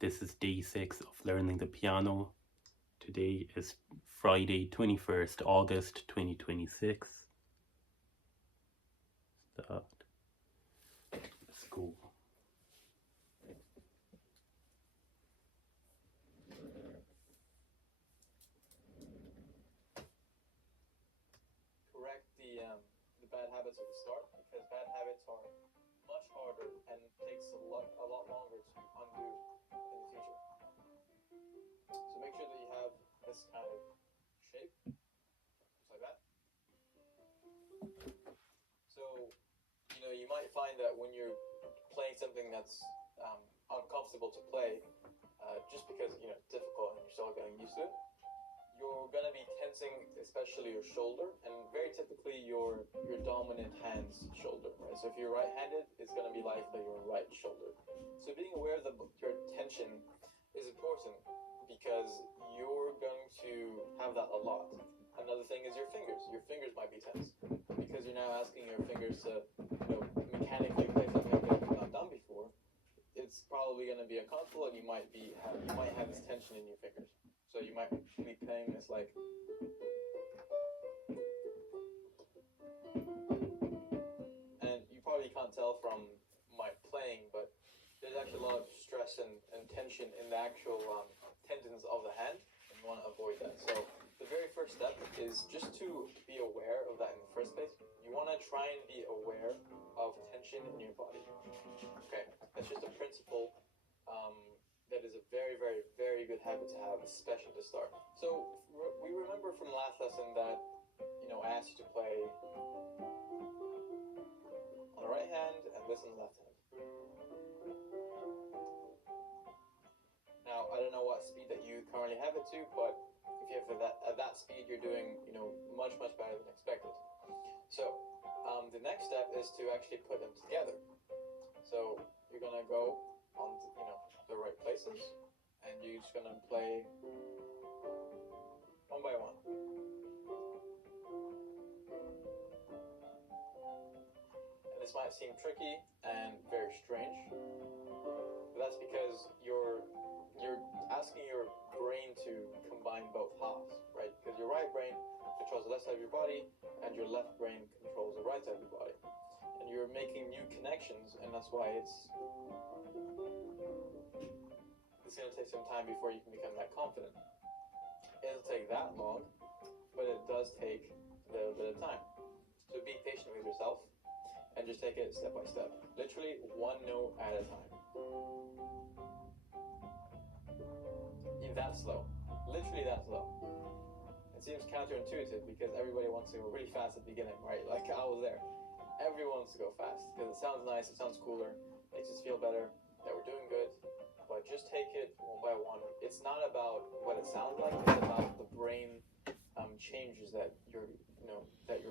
This is day 6 of learning the piano. Today is Friday, 21st August 2026. Start. Let's go. Correct the bad habits at the start, because bad habits are much harder and takes a lot longer to undo in the future. So make sure that you have this kind of shape, just like that. So, you might find that when you're playing something that's uncomfortable to play, just because, it's difficult and you're still getting used to it, you're going to be tensing especially your shoulder, and very typically your dominant hand's shoulder, right? So if you're right-handed, it's going to be likely your right shoulder. So being aware of your tension is important, because you're going to have that a lot. Another thing is your fingers. Your fingers might be tense because you're now asking your fingers to, mechanically play something that you've not done before. It's probably going to be uncomfortable, and you might have this tension in your fingers. So you might be playing this like, and you probably can't tell from my playing, but there's actually a lot of stress and tension in the actual tendons of the hand, and you want to avoid that. So the very first step is just to be aware of that in the first place. You want to try and be aware of tension in your body. Okay, that's just a principle that is a very, very, very good habit to have, especially to start. So we remember from last lesson that, I asked you to play on the right hand and this on the left hand. Now, I don't know what speed that you currently have it to, but if you have it at that speed, you're doing, much, much better than expected. So the next step is to actually put them together. So you're going to go on, the right places, and you're just going to play one by one. And this might seem tricky and very strange, but that's because you're asking your brain to combine both halves, right? Because your right brain controls the left side of your body, and your left brain controls the right side of your body. And you're making new connections, and that's why it's going to take some time before you can become that confident. It doesn't take that long, but it does take a little bit of time. So be patient with yourself and just take it step by step. Literally one note at a time. That slow. Literally that slow. It seems counterintuitive because everybody wants to go really fast at the beginning, right? Like I was there. Everyone wants to go fast because it sounds nice, it sounds cooler, makes us feel better that we're doing good. But just take it one by one. It's not about what it sounds like, it's about the brain changes that you're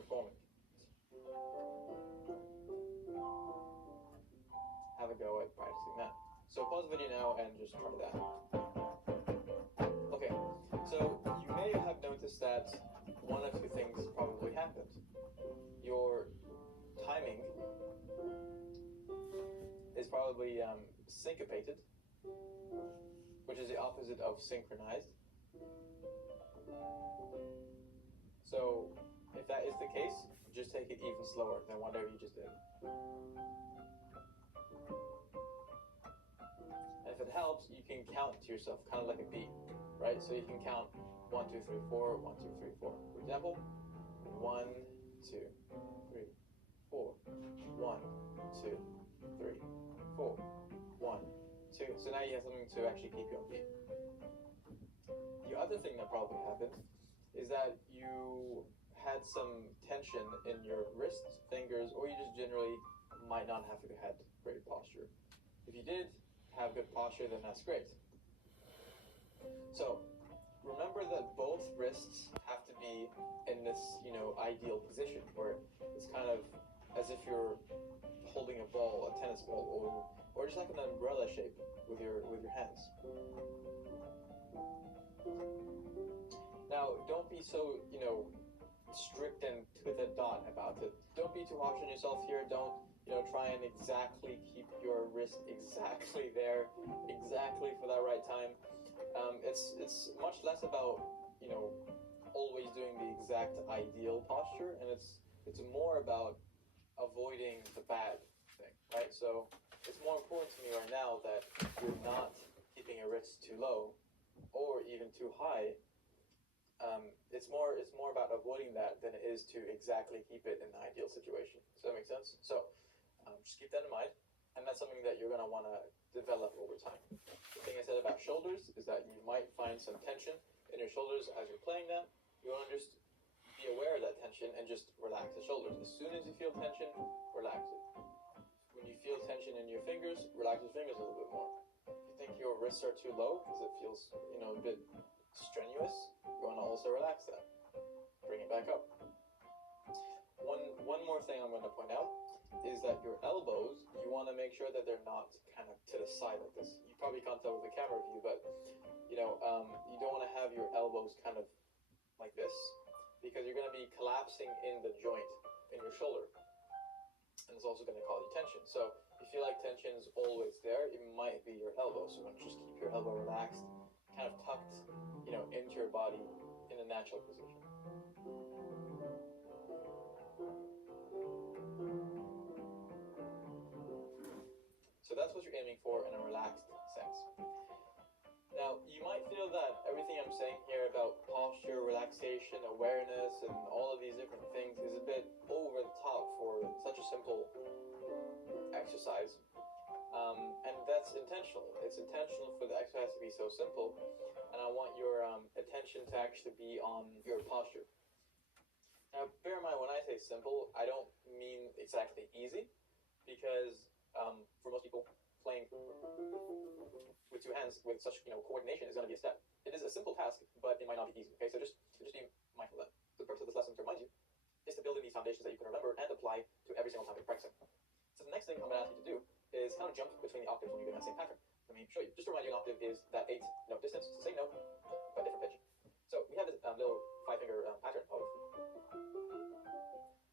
forming. Have a go at practicing that. So pause the video now and just try that. Okay, so you may have noticed that one of two things probably happened. Your timing is probably syncopated, which is the opposite of synchronized. So if that is the case, just take it even slower than whatever you just did. And if it helps, you can count to yourself, kind of like a beat, right? So you can count 1, 2, 3, 4, 1, 2, 3, 4. For example, 1, 2, 3, 4, 1, 2, 3, 4, 1, 2. So now you have something to actually keep you on beat. The other thing that probably happened is that you had some tension in your wrists, fingers, or you just generally might not have had great posture. If you did have good posture, then that's great. So remember that both wrists have to be in this, ideal position where it's kind of as if you're holding a ball, a tennis ball, or just like an umbrella shape with your hands. Now, don't be so, strict and to the dot about it. Don't be too harsh on yourself here. Don't, try and exactly keep your wrist exactly there, exactly exactly for that right time. It's much less about, you know, always doing the exact ideal posture, and it's more about avoiding the bad thing, right? So it's more important to me right now that you're not keeping your wrists too low or even too high. It's more about avoiding that than it is to exactly keep it in the ideal situation. Does that make sense? So just keep that in mind, and that's something that you're gonna want to develop over time. The thing I said about shoulders is that you might find some tension in your shoulders as you're playing them. You want to just be aware of that tension and just relax the shoulders. As soon as you feel tension, relax it. When you feel tension in your fingers, relax your fingers a little bit more. If you think your wrists are too low because it feels, you know, a bit strenuous, you want to also relax that. Bring it back up. One more thing I'm going to point out is that your elbows, you want to make sure that they're not kind of to the side like this. You probably can't tell with the camera view, but you know, you don't want to have your elbows kind of like this, because you're going to be collapsing in the joint in your shoulder, and it's also going to cause you tension. So if you feel like tension is always there, it might be your elbow. So you want to just keep your elbow relaxed, kind of tucked, you know, into your body in a natural position. So that's what you're aiming for in a relaxed sense. Now, you might feel that everything I'm saying here about posture, relaxation, awareness, and all of these different things is a bit over the top for such a simple exercise. And that's intentional. It's intentional for the exercise to be so simple, and I want your attention to actually be on your posture. Now, bear in mind, when I say simple, I don't mean exactly easy, because for most people, playing with two hands with such, you know, coordination is going to be a step. It is a simple task, but it might not be easy. Okay, so just be mindful of that. The purpose of this lesson, to remind you, is to build in these foundations that you can remember and apply to every single time you're practicing. So the next thing I'm going to ask you to do is kind of jump between the octaves when you're doing that same pattern. Let me show you. Just to remind you, an octave is that 8-note distance. It's the same note, but different pitch. So we have this little 5-finger pattern of,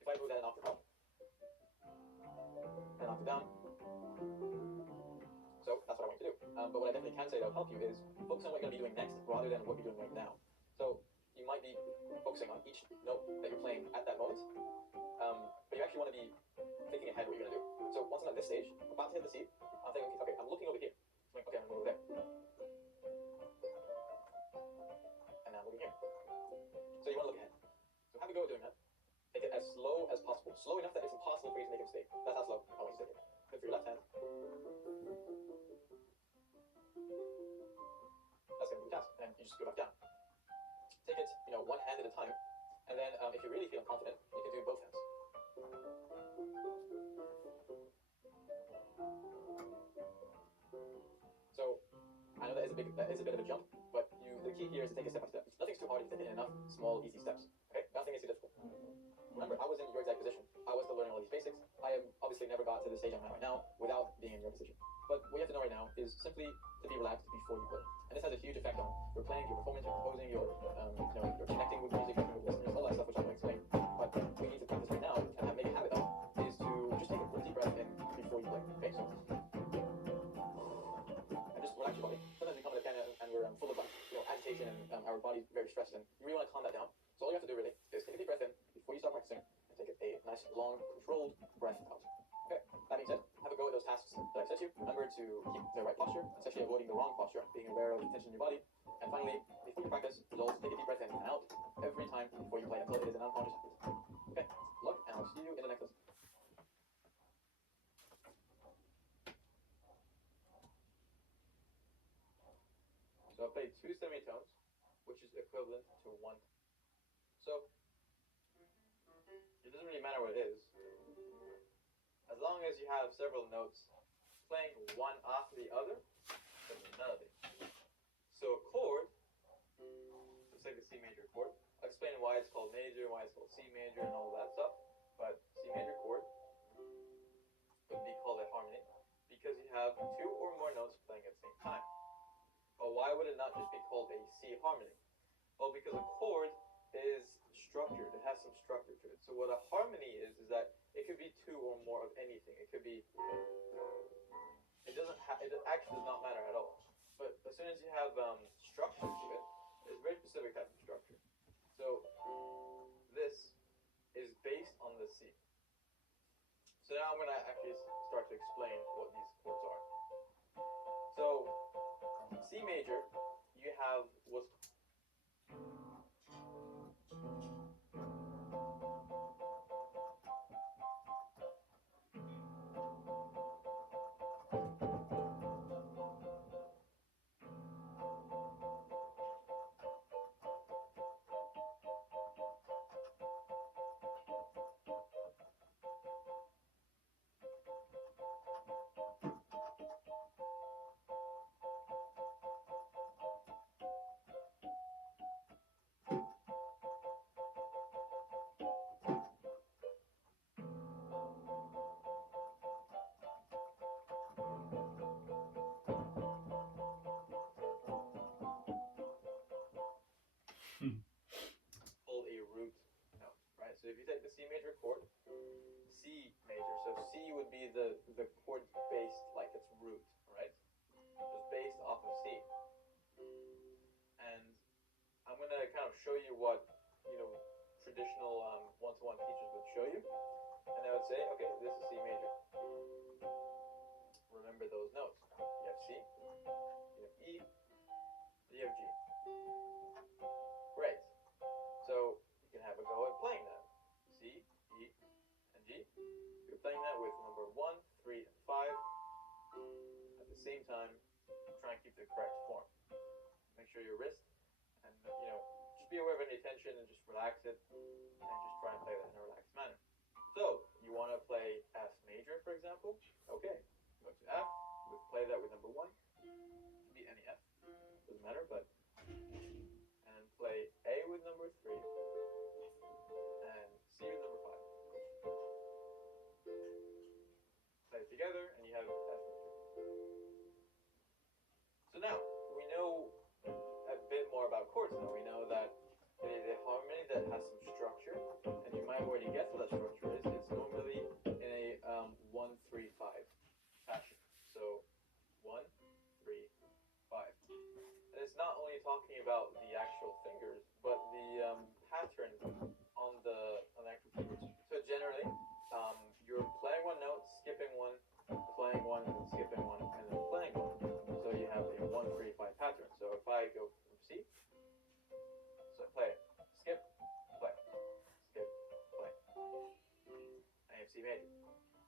if I move that an octave up, and an octave down. So that's what I want you to do. But what I definitely can say that will help you is focus on what you're going to be doing next rather than what you're doing right now. So you might be focusing on each note that you're playing at that moment, but you actually want to be thinking ahead what you're going to do. So once I'm at this stage, I'm about to hit the C, I'm thinking, okay, I'm looking over here. I'm like, okay, I'm going over there. And now I'm looking here. So you want to look ahead. So have a go at doing that. Make it as slow as possible. Slow enough that it's impossible for you to make a mistake. That's how slow I want you to take it. Good for your left hand. That's going to be your task. And you just go back down. Take it, you know, one hand at a time. And then if you're really feeling confident, you can do both hands. So I know that is a bit of a jump, but the key here is to take it step by step. Nothing's too hard if you take it in enough small, easy steps. Okay? Nothing is too difficult. Remember, I was in your exact position. I was still learning all these basics. I have obviously never got to the stage I'm at right now without being in your position. But what you have to know right now is simply to be relaxed before you play. And this has a huge effect on your playing, your performance, your composing, your your connecting with music, connecting with listeners, all that stuff which I'm going to explain. But what we need to practice right now and make a habit of is to just take a deep breath in before you play. Okay, so and just relax your body. Sometimes we come to the piano and we're full of agitation and our body's very stressed, and you really want to calm that down. So all you have to do really is take a deep breath in before you start practicing and take a nice, long, controlled breath out. Okay, that being said, have a go at those tasks that I've set you. Remember to keep the right posture, especially avoiding the wrong posture, being aware of the tension in your body. And finally, before you practice, results, take a deep breath in and out every time before you play until it is an unconscious habit. Okay, good luck, and I'll see you in the next lesson. So I played 2 semitones, which is equivalent to 1. So it doesn't really matter what it is. As long as you have several notes playing one after the other, there's a melody. So a chord, let's take the C major chord. I'll explain why it's called major, why it's called C major, and all that stuff. But C major chord would be called a harmony because you have 2 or more notes playing at the same time. Well, why would it not just be called a C harmony? Well, because a chord is structured. It has some structure to it. So what a harmony is that it could be 2 or more of anything. It could be, it actually does not matter at all. have structure to it. It's a very specific type of structure. So this is based on the C. So now I'm going to actually start to explain what these chords are. So C major, you have what's called a root note, right? So if you take the C major chord, C major, so C would be the chord based like its root, right? Just based off of C. And I'm going to kind of show you what, traditional one-to-one teachers would show you. And they would say, okay, this is C major. Remember those notes. You have C, you have E, you have G. Great. So you can have a go at playing that. C, E, and G. You're playing that with number 1, 3, and 5. At the same time, try and keep the correct form. Make sure your wrist, and just be aware of any tension and just relax it, and just try and play that in a relaxed manner. So you want to play F major, for example. Okay, go to F. We play that with number 1. It can be any F, doesn't matter, but and play A with number 3 and C with number 5. Play it together, and you have F major. So now we know a bit more about chords. Now we know that it is a harmony that has some structure, and you might already guess what that structure is. It's normally in a 1-3-5 fashion. So 1, 3, 5. And it's not only talking about the actual fingers, but the pattern on the actual fingers. So generally, you're playing one note, skipping one, playing one, and skipping one, and then playing one. So you have a 1-3-5 pattern. So if I go from C, so I play it, skip, play, skip, play. I have C major.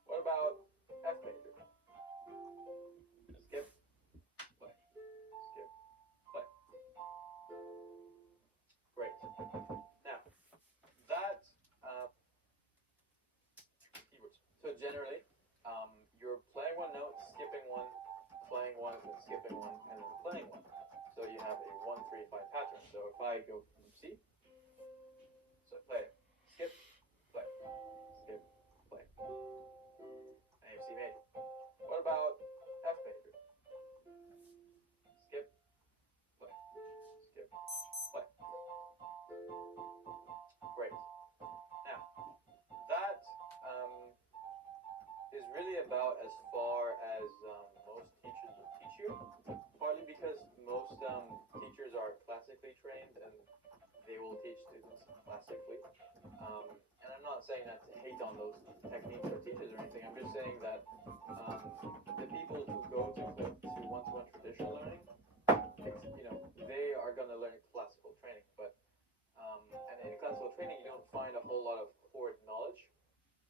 What about F major? Skip, play, skip, play. Great. Now, that keywords. So generally, you're playing one note, skipping one, playing one, then skipping one, and then playing one. So you have a 1-3-5 pattern. So if I go from C, so I play it, skip, play, skip, play. I have C major. What about F major? Skip, play, skip, play. Great. Now, that is really about as far as most teachers will teach you, partly because most teachers are classically trained and they will teach students classically. And I'm not saying that to hate on those techniques or teachers or anything. I'm just saying that the people who go to one-to-one traditional learning, they are going to learn classical training. But and in classical training, you don't find a whole lot of chord knowledge.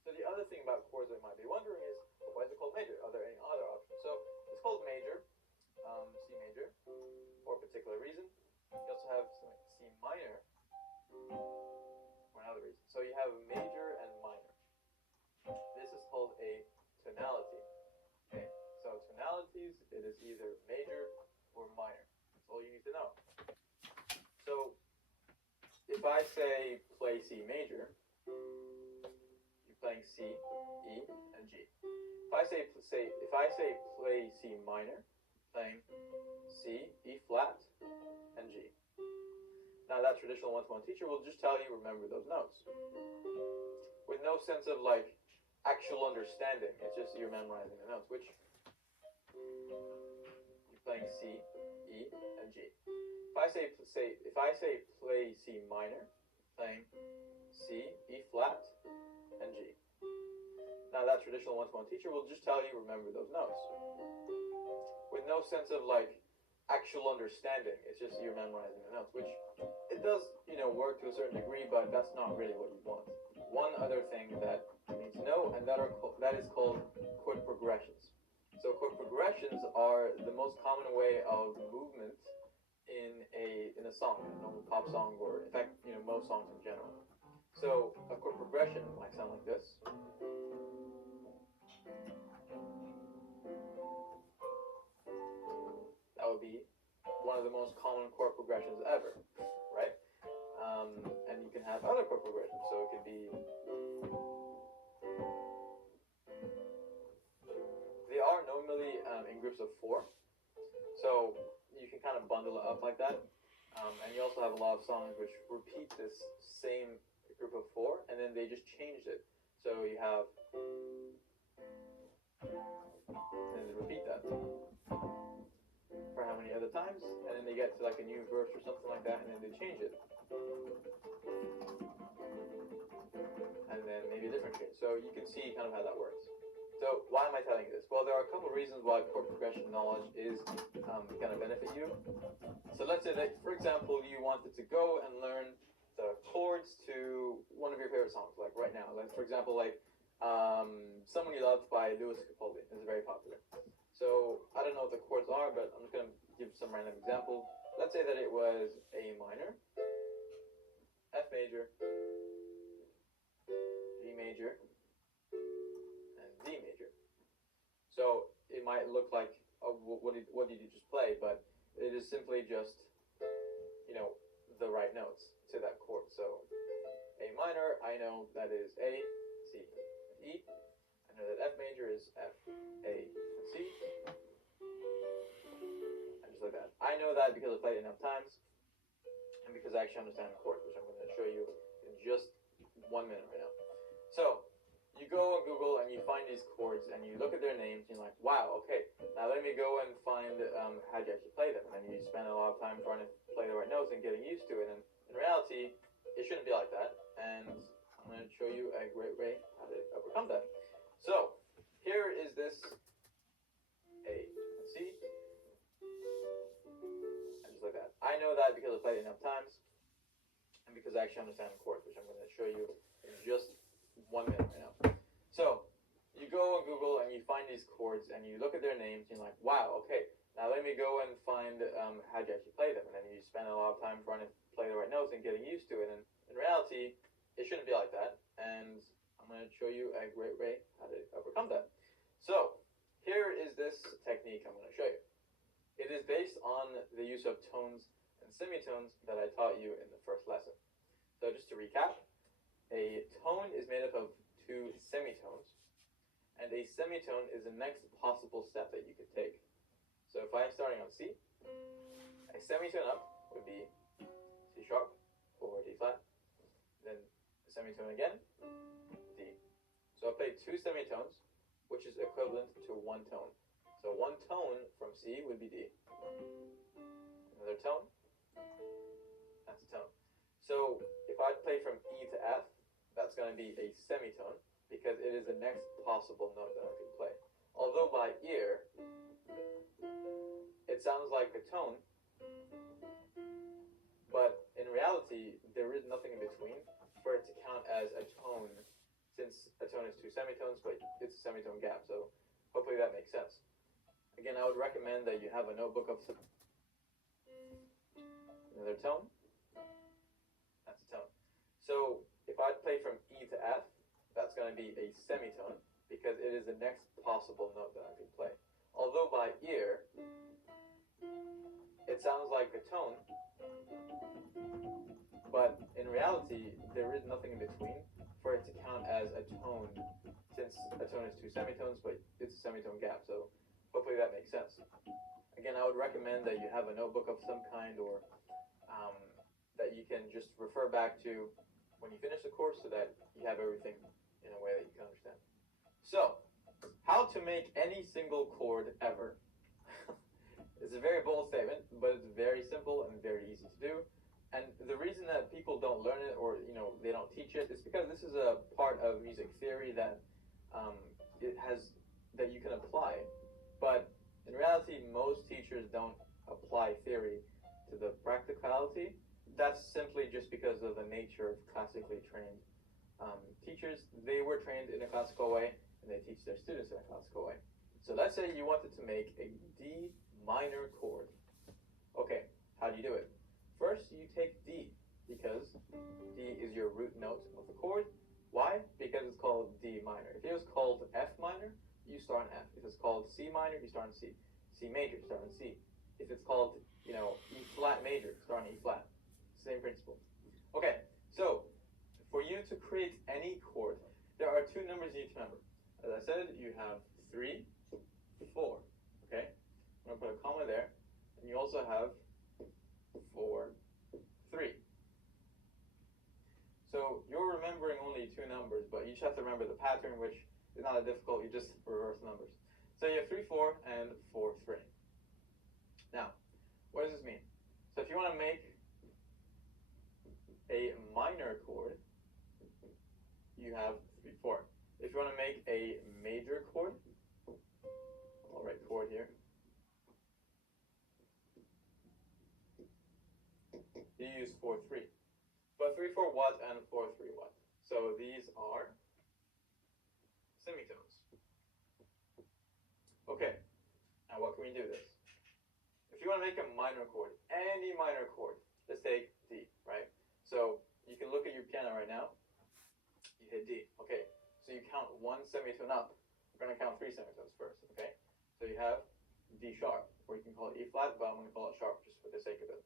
So the other thing about chords that you might be wondering is, well, why is it called major? Are there any other options? So it's called major, C major, for a particular reason. You also have C minor for another reason. So you have major and minor. This is called a tonality. Okay, so tonalities, it is either major or minor. That's all you need to know. So if I say play C major, playing C, E, and G. If I say play C minor, playing C, E flat, and G. Now that traditional one-to-one teacher will just tell you remember those notes, with no sense of actual understanding. It's just you're memorizing the notes. Which you're playing C, E, and and G. If I say play C minor, playing C, E flat, and G. Now that traditional one-to-one teacher will just tell you remember those notes, with no sense of like actual understanding. It's just you're memorizing the notes, which it does, work to a certain degree, but that's not really what you want. One other thing that you need to know, and that is called chord progressions. So chord progressions are the most common way of movement in a song, a normal pop song, or in fact, most songs in general. So a chord progression might sound like this. That would be one of the most common chord progressions ever, right? And you can have other chord progressions. So it could be, they are normally in groups of 4. So you can kind of bundle it up like that. And you also have a lot of songs which repeat this same group of 4, and then they just changed it. So you have, and they repeat that for how many other times, and then they get to like a new verse or something like that, and then they change it. And then maybe a different change. So you can see kind of how that works. So why am I telling you this? Well, there are a couple of reasons why chord progression knowledge is going to benefit you. So let's say that, for example, you wanted to go and learn the chords to one of your favorite songs, like right now. Like, for example, like Someone You Love by Lewis Capaldi is very popular. So I don't know what the chords are, but I'm just going to give some random example. Let's say that it was A minor, F major, G major, and D major. So it might look like, oh, what did you just play? But it is simply just, the right notes to that chord. So A minor, I know that is A, C, and E. I know that F major is F, A, and C. And just like that. I know that because I played it enough times, and because I actually understand the chord, which I'm going to show you in just 1 minute right now. So you go on Google and you find these chords and you look at their names and you're like, wow, okay, now let me go and find how to actually play them. And then you spend a lot of time trying to play the right notes and getting used to it. And in reality, it shouldn't be like that. And I'm going to show you a great way how to overcome that. So here is this A and C. And just like that. I know that because I played it enough times and because I actually understand the chords, which I'm going to show you in just 1 minute right now. So you go on Google and you find these chords and you look at their names and you're like, wow, okay, now let me go and find how to actually play them. And then you spend a lot of time trying to play the right notes and getting used to it. And in reality, it shouldn't be like that. And I'm going to show you a great way how to overcome that. So here is this technique I'm going to show you. It is based on the use of tones and semitones that I taught you in the first lesson. So just to recap, a tone is made up of 2 semitones, and a semitone is the next possible step that you could take. So if I'm starting on C, a semitone up would be C sharp or D flat, then a semitone again, D. So I played 2 semitones, which is equivalent to 1 tone. So 1 tone from C would be D. Another tone, that's a tone. So if I play from E to F, that's going to be a semitone because it is the next possible note that I can play. Although by ear, it sounds like a tone, but in reality, there is nothing in between for it to count as a tone, since a tone is 2 semitones, but it's a semitone gap. So hopefully that makes sense. Again, I would recommend that you have a notebook of another tone. That's a tone. So if I play from E to F, that's going to be a semitone because it is the next possible note that I can play. Although by ear, it sounds like a tone, but in reality, there is nothing in between for it to count as a tone, since a tone is 2 semitones, but it's a semitone gap. So hopefully that makes sense. Again, I would recommend that you have a notebook of some kind, or that you can just refer back to when you finish the course, so that you have everything in a way that you can understand. So, how to make any single chord ever. It's a very bold statement, but it's very or they don't teach it, it's because this is a part of music theory that it has that you can apply. But in reality, most teachers don't apply theory to the practicality. That's simply just because of the nature of classically trained teachers. They were trained in a classical way, and they teach their students in a classical way. So let's say you wanted to make a D minor chord. Okay, how do you do it? First, you take D, because D is your root note of the chord. Why? Because it's called D minor. If it was called F minor, you start on F. If it's called C minor, you start on C. C major, start on C. If it's called, E flat major, start on E flat. Same principle. Okay, so for you to create any chord, there are two numbers you need to remember. As I said, you have 3, 4. Okay, I'm gonna put a comma there, and you also have 4, 3. So you're remembering only two numbers, but you just have to remember the pattern, which is not that difficult. You just reverse numbers. So you have 3, 4, and 4, 3. Now, what does this mean? So if you want to make a minor chord, you have 3, 4. If you want to make a major chord, I'll write chord here. You use 4, 3. But 3, 4 what and 4, 3 what? So these are semitones. Okay, now what can we do this? If you want to make a minor chord, any minor chord, let's take D, right? So you can look at your piano right now. You hit D. Okay, so you count one semitone up. We're going to count 3 semitones first, okay? So you have D sharp, or you can call it E flat, but I'm going to call it sharp just for the sake of it.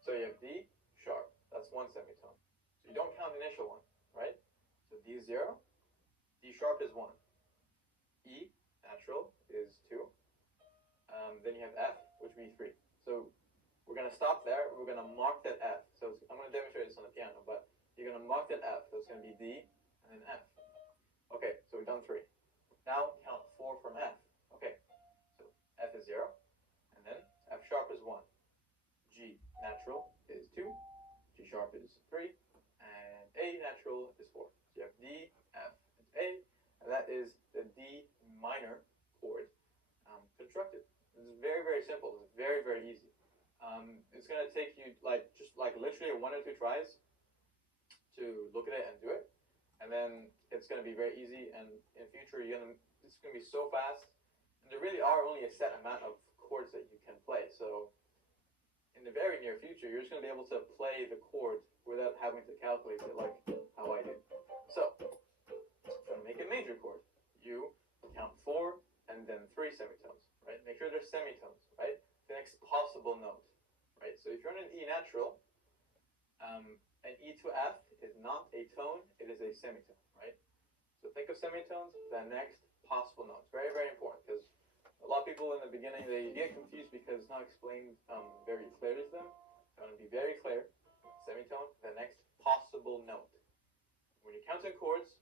So you have D sharp, that's one semitone. So you don't count the initial one, right? So D is 0, D sharp is 1, E natural is 2, then you have F, which would be 3. So we're going to stop there, we're going to mark that F. So I'm going to demonstrate this on the piano, but you're going to mark that F, so it's going to be D and then F. Okay, so we've done 3. Now count 4 from F. Okay, so F is 0, and then F sharp is 1, G natural is 2, G sharp is 3, and A natural is 4. So you have D, F, and A, and that is the D minor chord constructed. It's very, very simple. It's very, very easy. It's going to take you just literally 1 or 2 tries to look at it and do it, and then it's going to be very easy. And in future, it's going to be so fast. And there really are only a set amount of chords that you can play. So in the very near future, you're just going to be able to play the chords without having to calculate it like how I did. So, if you want to make a major chord, you count 4 and then 3 semitones, right? Make sure they're semitones, right? The next possible note, right? So if you're on an E natural, an E to F is not a tone, it is a semitone, right? So think of semitones, the next possible note. It's very, very important, because a lot of people in the beginning, they get confused because it's not explained very clearly to them. So I want to be very clear. Semitone, the next possible note. When you count in chords,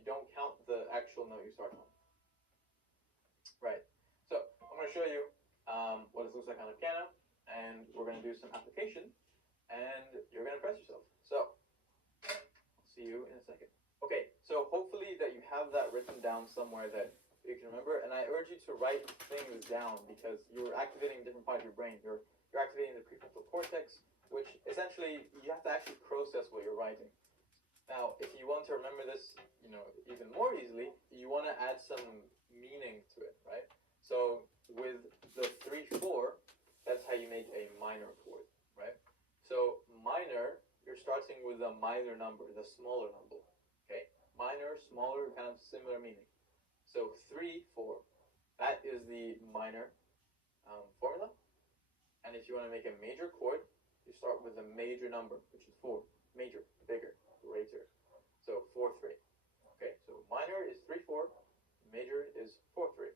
you don't count the actual note you start on. Right. So I'm going to show you what it looks like on the piano, and we're going to do some application, and you're going to impress yourself. So I'll see you in a second. Okay, so hopefully that you have that written down somewhere that you can remember, and I urge you to write things down because you're activating different parts of your brain. You're activating the prefrontal cortex, which essentially you have to actually process what you're writing. Now, if you want to remember this, even more easily, you want to add some meaning to it, right? So with the 3/4, that's how you make a minor chord, right? So minor, you're starting with a minor number, the smaller number, okay? Minor, smaller, kind of similar meaning. So 3/4, that is the minor formula. And if you want to make a major chord, you start with a major number, which is 4. Major, bigger, greater. So 4/3. Okay, so minor is 3/4, major is 4/3.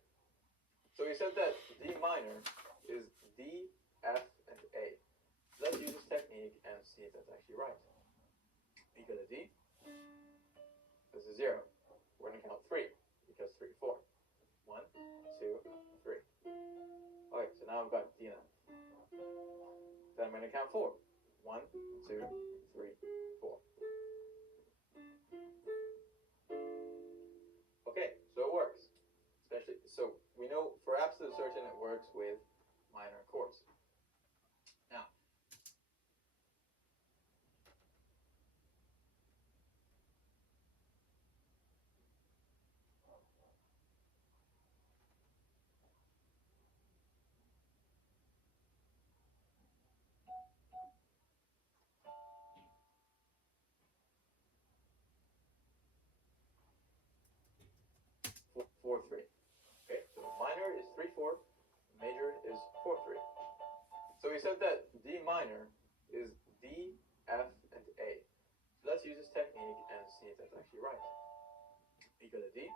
So we said that D minor is D, F, and A. Let's use this technique and see if that's actually right. You go to D. This is 0. We're going to count 3 because 3/4. 1, 2, 3. Okay, so now I've got D and F. Then I'm going to count 4. 1, 2, 3, 4. So we know for absolute certain it works with minor chords. Now, four, 3. Okay, so minor is 3/4, major is 4/3. So we said that D minor is D, F, and A. So let's use this technique and see if that's actually right. You go to D,